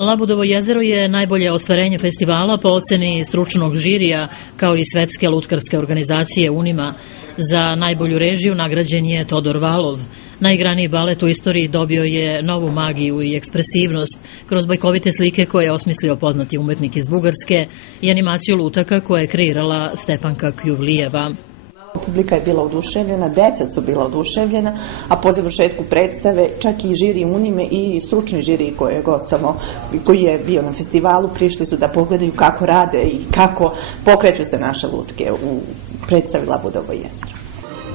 Labudovo jezero je najbolje ostvarenje festivala po oceni stručnog žirija, kao i svetske lutkarske organizacije UNIMA. Za najbolju režiju nagrađen je Todor Valov. Naigraniji balet u istoriji dobio je novu magiju i ekspresivnost kroz bajkovite slike koje je osmislio poznati umetnik iz Bugarske i animaciju lutaka koje je kreirala Stepanka Kjuvlijeva. Publika je bila oduševljena, deca su bila oduševljena, a po završetku predstave čak i žiri UNIME i stručni žiri koji je bio na festivalu prišli su da pogledaju kako rade i kako pokreću se naše lutke u predstavi Labudovo jezero.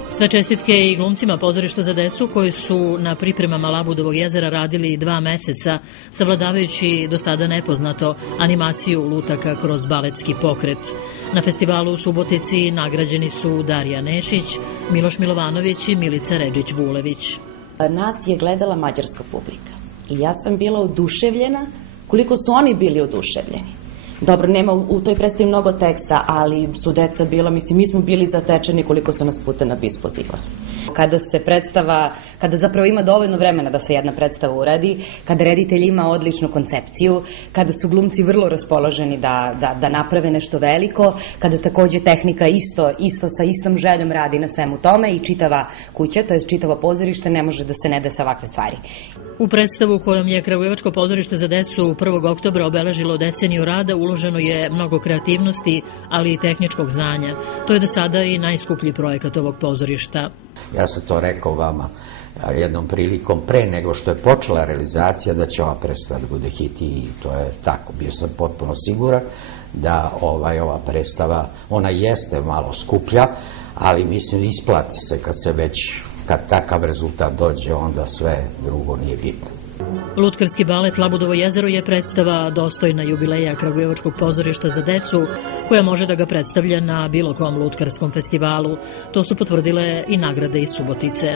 Sve čestitke i glumcima pozorišta za decu koji su na pripremama Labudovog jezera radili 2 meseca, savladavajući do sada nepoznato animaciju lutaka kroz baletski pokret. Na festivalu u Subotici nagrađeni su Darija Nešić, Miloš Milovanović i Milica Redžić-Vulević. Nas je gledala mađarska publika i ja sam bila oduševljena koliko su oni bili oduševljeni. Dobro, nema u toj predstavi mnogo teksta, ali su deca bila, mi smo bili zatečeni koliko su nas puta na bis pozivali. Kada zapravo ima dovoljno vremena da se jedna predstava uradi, kada reditelj ima odličnu koncepciju, kada su glumci vrlo raspoloženi da naprave nešto veliko, kada takođe tehnika isto sa istom željom radi na svemu tome i čitava kuća, to je čitavo pozorište, ne može da se ne dese ovakve stvari. U predstavu kojom je Kragujevačko pozorište za decu 1. oktobra obeležilo deceniju rada uloženo je mnogo kreativnosti, ali i tehničkog znanja. To je do sada i najskuplji projekat ovog pozorišta. Ja sam to rekao vama jednom prilikom pre nego što je počela realizacija da će ova predstava da bude hit i to je tako. Bio sam potpuno siguran da ova predstava, ona jeste malo skuplja, ali mislim isplati se kad takav rezultat dođe, onda sve drugo nije bitno. Lutkarski balet Labudovo jezero je predstava dostojna jubileja Kragujevačkog pozorišta za decu, koja može da ga predstavlja na bilo kom lutkarskom festivalu. To su potvrdile i nagrade iz Subotice.